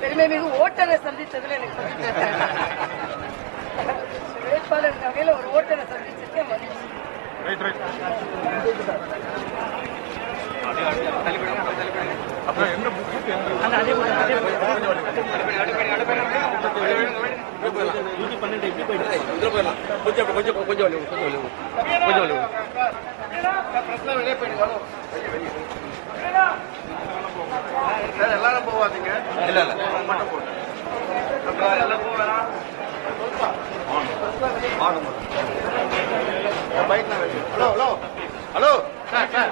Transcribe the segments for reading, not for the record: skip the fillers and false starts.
பெருமை மிகு ஓட்டரை சந்தித்ததுல எனக்கு வேட்பாளர் வகையில ஒரு ஓட்டரை சந்திச்சிருக்கேன். எல்லாரும் போவாதீங்க. இல்ல இல்ல hello hello hello sir sir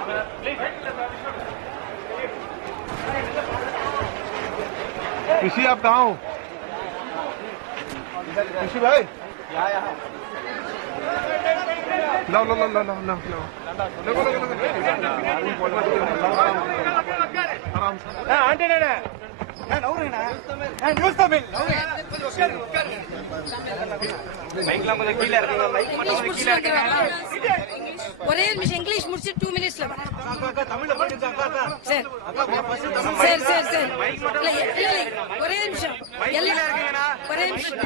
खुशी आप कहाँ हो? खुशी भाई लो लो लो लो लो लो लो आराम से आंटी ने न्यूज़ तमिल மைக்லாம் கொஞ்சம் கீழ இருக்குங்க. மைக் மட்டும் கொஞ்சம் கீழ இருக்குங்க. ஒரே நிமிஷம் இங்கிலீஷ் முடிச்சு 2 மினிட்ஸ்ல தமிழ்ல படிங்க அக்கா. சரி சரி சரி சரி ஒரே நிமிஷம் எல்லாம் இருக்குங்கடா. ஒரே நிமிஷம்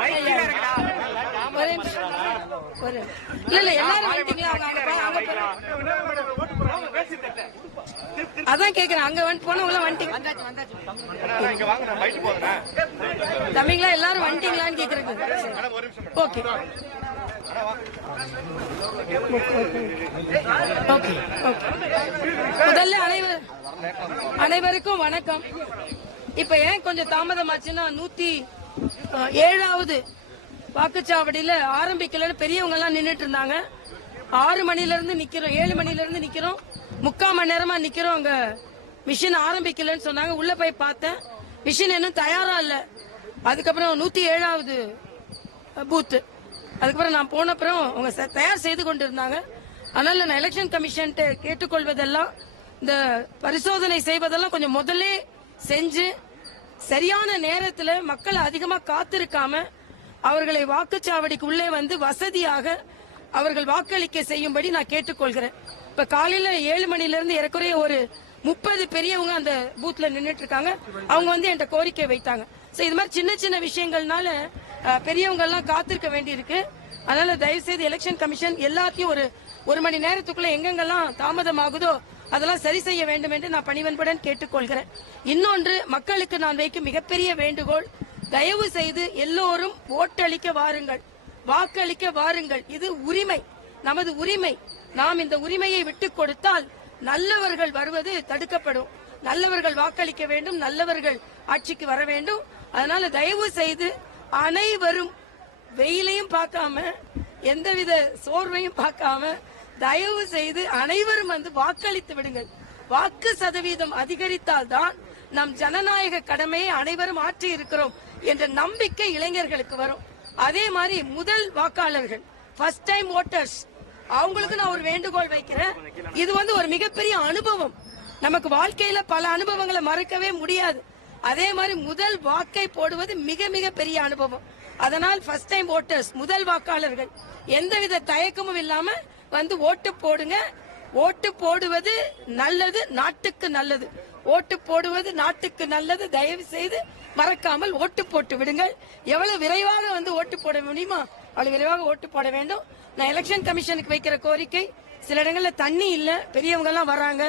மைக் கீழ இருக்குடா. ஒரே நிமிஷம் இல்ல எல்லாரும் வந்துட்டீங்களா? அதான் கேக்குறேன். அங்க வந்து போனவங்க வந்துட்டீங்க தம்பிங்களா? எல்லாரும் வந்துட்டீங்களான்னு கேக்குறேன். ஓகே ஓகே முதல்ல அனைவருக்கும் வணக்கம். இப்ப ஏன் கொஞ்சம் தாமதமாச்சுன்னா 107வது வாக்குச்சாவடியில ஆரம்பிக்கலன்னு பெரியவங்க எல்லாம் நின்னுட்டு இருந்தாங்க. 6 மணில இருந்து நிக்கிறோம், 7 மணில இருந்து நிக்கிறோம், 3/4 மணி நேரமா நிக்கிறோம். அங்க மிஷின் ஆரம்பிக்கலன்னு சொன்னாங்க. உள்ள போய் பார்த்தேன், மிஷின் இன்னும் தயாரா இல்ல. அதுக்கப்புறம் 107வது பூத், அதுக்கப்புறம் நான் போன அப்புறம் அவங்க தயார் செய்து கொண்டிருந்தாங்க. அதனால நான் எலெக்ஷன் கமிஷன் கேட்டுக்கொள்வதெல்லாம், இந்த பரிசோதனை செய்வதெல்லாம் கொஞ்சம் முதல்ல செஞ்சு சரியான நேரத்தில் மக்கள் அதிகமா காத்திருக்காம அவர்களை வாக்குச்சாவடிக்கு உள்ளே வந்து வசதியாக அவர்கள் வாக்களிக்க செய்யும்படி நான் கேட்டுக்கொள்கிறேன். இப்ப காலையில 7 மணில இருந்து ஏறக்குறைய ஒரு 30 பெரியவங்க அந்த பூத்ல நின்றுட்டு இருக்காங்க. அவங்க வந்து என்கிட்ட கோரிக்கை வைத்தாங்க. இது மாதிரி சின்ன சின்ன விஷயங்கள்னால பெரியவங்க எல்லாம் காத்திருக்க வேண்டி இருக்கு. அதனால தயவு செய்து எலெக்ஷன் கமிஷன் எல்லாத்தையும் ஒரு மணி நேரத்துக்குள்ள எங்கெங்கெல்லாம் தாமதமாகுதோ அதெல்லாம் சரி செய்ய வேண்டும் என்று நான் பணிவன்புடன் கேட்டுக்கொள்கிறேன். இன்னொன்று, மக்களுக்கு நான் வைக்கும் மிகப்பெரிய வேண்டுகோள், தயவு செய்து எல்லோரும் ஓட்டளிக்க வாருங்கள், வாக்களிக்க வாருங்கள். இது உரிமை, நமது உரிமை. நாம் இந்த உரிமையை விட்டுக் கொடுத்தால் நல்லவர்கள் வருவது தடுக்கப்படும். நல்லவர்கள் வாக்களிக்க வேண்டும், நல்லவர்கள் ஆட்சிக்கு வர வேண்டும். அதனால தயவு செய்து அனைவரும் வெயிலையும் பார்க்காம எந்தவித சோர்வையும் பார்க்காம தயவு செய்து அனைவரும் வந்து வாக்களித்து விடுங்கள். வாக்கு சதவீதம் அதிகரித்தால் தான் நம் ஜனநாயக கடமையை அனைவரும் ஆற்றி இருக்கிறோம் என்ற நம்பிக்கை இளைஞர்களுக்கு வரும். அதே மாதிரி முதல் வாக்காளர்கள், ஃபர்ஸ்ட் டைம் ஓட்டர்ஸ், அவங்களுக்கு நான் ஒரு வேண்டுகோள் வைக்கிறேன். இது வந்து ஒரு மிகப்பெரிய அனுபவம். நமக்கு வாழ்க்கையில பல அனுபவங்களை மறக்கவே முடியாது. அதே மாதிரி முதல் வாக்கை போடுவது மிக மிக பெரிய அனுபவம். அதனால் ஃபர்ஸ்ட் டைம் ஓட்டர்ஸ், முதல் வாக்காளர்கள், எந்தவித தயக்கமும் இல்லாம வந்து ஓட்டு போடுங்க. ஓட்டு போடுவது நல்லது, நாட்டுக்கு நல்லது. ஓட்டு போடுவது நாட்டுக்கு நல்லது. தயவு செய்து மறக்காமல் ஓட்டு போட்டு விடுங்கள். எவ்வளவு விரைவாக வந்து ஓட்டு போட முடியுமா அவ்வளவு விரைவாக ஓட்டு போட வேண்டும். நான் எலெக்ஷன் கமிஷனுக்கு வைக்கிற கோரிக்கை, சில இடங்கள்ல தண்ணி இல்ல, பெரியவங்க எல்லாம் வராங்க.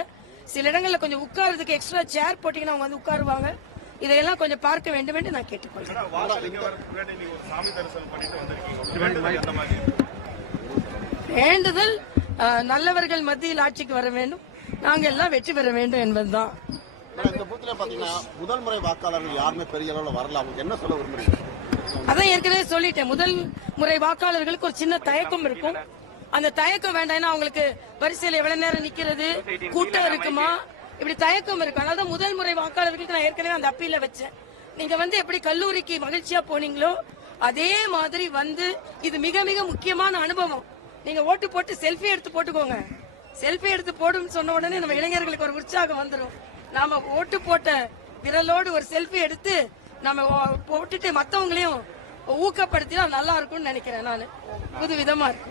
சில இடங்கள்ல கொஞ்சம் உட்கார்றதுக்கு எக்ஸ்ட்ரா சேர் போட்டீங்கன்னா அவங்க வந்து உட்காருவாங்க. இதையெல்லாம் கொஞ்சம் பார்க்க வேண்டும் என்று நான் கேட்டுக்கொள்கிறேன். வேண்டுதல் நல்லவர்கள் மத்தியில் ஆட்சிக்கு வர வேண்டும், நாங்க எல்லாம் வெற்றி பெற வேண்டும் என்பதுதான். இந்த பூத்துல பாத்தீங்கன்னா முதல் முறை வாக்காளர்கள் யாருமே பெரிய அளவுல வரல. அவங்க என்ன சொல்ல விரும்புறீங்க? அதான் ஏற்கனவே சொல்லிட்டேன். முதல் முறை வாக்காளர்களுக்கு ஒரு சின்ன தயக்கம் இருக்கும். அந்த தயக்கம் வேண்டாம். அவங்களுக்கு வரிசையில் எவ்வளவு நேரம் நிக்கிறது, கூட்டம் இருக்குமா, இப்படி தயக்கம் இருக்கு. அதனால முதல் முறை வாக்காளர்களுக்கு நான் ஏற்கனவே அந்த அப்பீல வச்சேன். நீங்க வந்து எப்படி கல்லூரிக்கு மகிழ்ச்சியா போனீங்களோ அதே மாதிரி வந்து, இது மிக மிக முக்கியமான அனுபவம். நீங்க ஓட்டு போட்டு செல்ஃபி எடுத்து போட்டுக்கோங்க. செல்ஃபி எடுத்து போடுன்னு சொன்ன உடனே நம்ம இளைஞர்களுக்கு ஒரு உற்சாகம் வந்துடும். நாம ஓட்டு போட்ட விரலோடு ஒரு செல்ஃபி எடுத்து நம்ம போட்டுட்டு மத்தவங்களையும் ஊக்கப்படுத்தினா நல்லா இருக்கும்னு நினைக்கிறேன். நான் புது விதமா இருக்கு.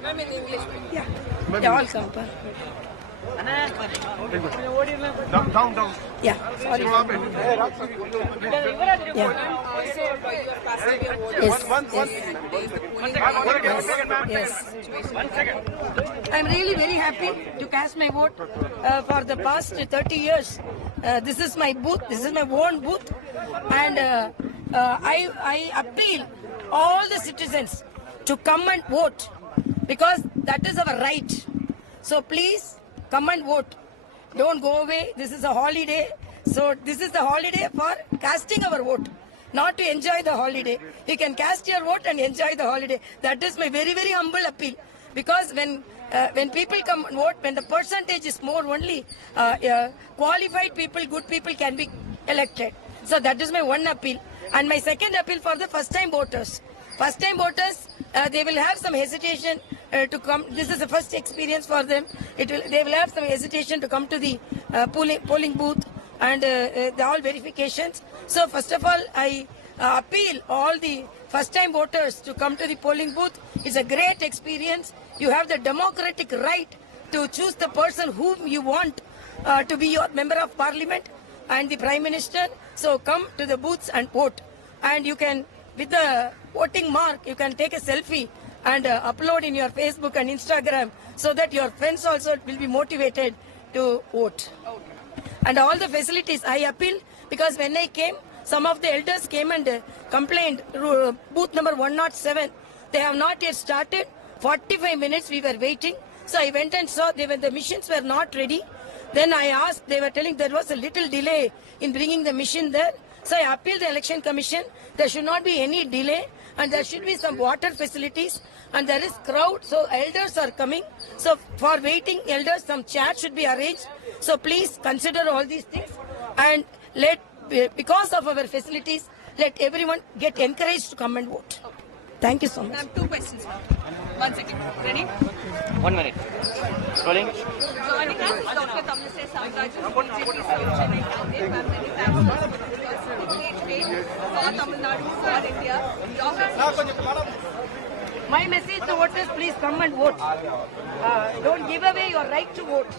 Yeah, sorry. Yeah. Yes. I'm really very happy to cast my vote for the past 30 years. This is my booth. This is my own booth, and I appeal all the citizens to come and vote because that is our right. So please come and vote. Don't go away. This is a holiday. So this is the holiday for casting our vote, not to enjoy the holiday. You can cast your vote and enjoy the holiday. That is my very, very humble appeal. Because when people come and vote, when the percentage is more, only qualified people, good people can be elected. So that is my one appeal. And my second appeal for the first-time voters. First-time voters, they will have some hesitation to come. This is the first experience for them. They will have some hesitation to come to the polling booth and all verifications. So first of all, I appeal all the first-time voters to come to the polling booth. It's a great experience. You have the democratic right to choose the person whom you want to be your member of parliament and the prime minister. So come to the booths and vote. And you can, with the voting mark, you can take a selfie and upload in your Facebook and Instagram so that your friends also will be motivated to vote. And all the facilities I appeal, because when I came, some of the elders came and complained, booth number 107, they have not yet started. 45 minutes we were waiting. So I went and saw the machines were not ready. Then I asked, they were telling there was a little delay in bringing the machine there. So I appealed the election commission. There should not be any delay and there should be some water facilities and there is crowd. So elders are coming. So for waiting elders, some chairs should be arranged. So please consider all these things and because of our facilities, let everyone get encouraged to come and vote. Thank you so much. I have two questions. 1 second. Ready? 1 minute. Rolling. Joining us is Dr. Tamilisai Soundararajan, BJP Chennai candidate. Ma'am, many thanks because it's great for Tamil Nadu, for India. Dr. My message to voters, please come and vote. Don't give away your right to vote.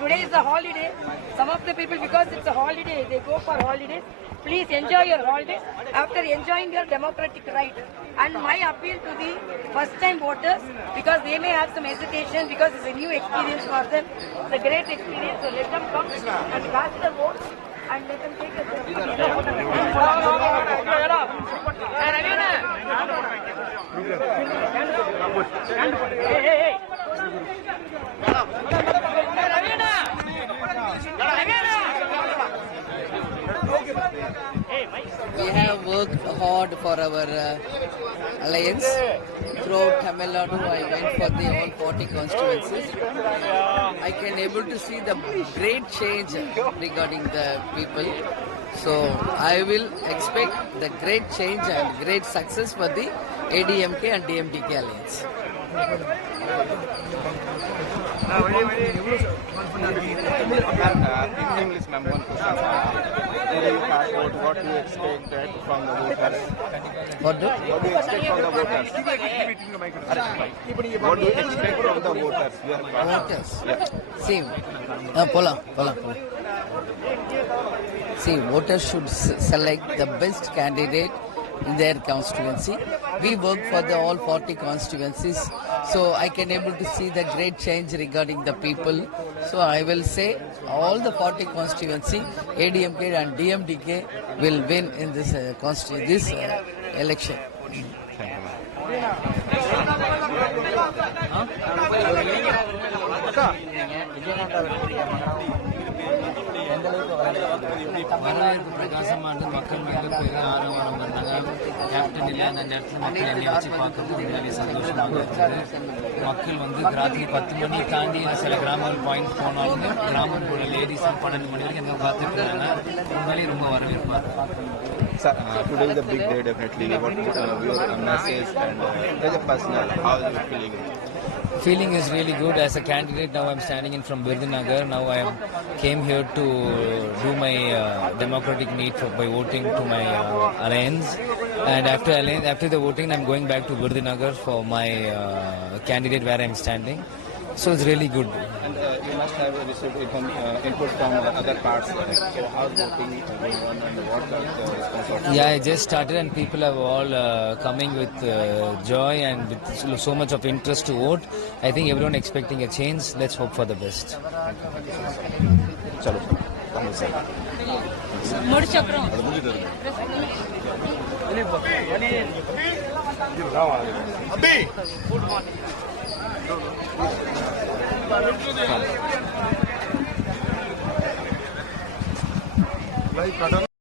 Today is a holiday. Some of the people, because it's a holiday, they go for holidays. Please enjoy your holidays after enjoying your democratic right. And my appeal to the first-time voters, because they may have some hesitation, because it's a new experience for them. It's a great experience, so let them come and cast their vote and let them take We have worked hard for our alliance. Throughout Tamil Nadu, I went for the all 40 constituencies. I can able to see the great change regarding the people. So I will expect the great change and great success for the ADMK and DMDK alliance. English ma'am, one question. Today you cast vote. What do you expect from the voters? What do? What do you expect from the voters? What do you expect from the voters? Voters. Yeah. See, Pola. See, voters should select the best candidate in their constituency. We work for the all 40 constituencies, so I can able to see the great change regarding the people. So I will say all the 40 constituency, ADMK and DMDK will win in this election. வரவேற்பு பிரகாசமானது மக்கள் மிகப்பெரிய ஆரவாரம் பண்ணாங்க. Captain இல்லை அந்த நேரத்தில் மக்கள் என்னை வச்சு பார்க்கறது உண்மையிலே சந்தோஷமாக இருக்குது. மக்கள் வந்து ராத்திரி 10 மணி தாண்டி சில கிராமங்கள் பாயிண்ட் போனாலும் கிராமம் போல லேடிஸ் 12 மணி வரைக்கும் எங்கே பார்த்துட்டு இருக்காங்க. உண்மையிலே ரொம்ப வரவேற்பாக இருக்கு. Sir, today is a big day definitely. What your message and as a personal, how are you feeling? Feeling is really good. As a candidate, now I'm standing in from Virudunagar. Now I came here to do my democratic need by voting to my alliance. And after the voting, I'm going back to Virudunagar for my candidate where I'm standing. So it's really good. And you must have received input from other parts. So how is voting going on and what are the response? Yeah, I just started and people are all coming with joy and with so much of interest to vote. I think everyone expecting a change. Let's hope for the best. Chalo, Congress sir. முடிச்சப்புறம் Like,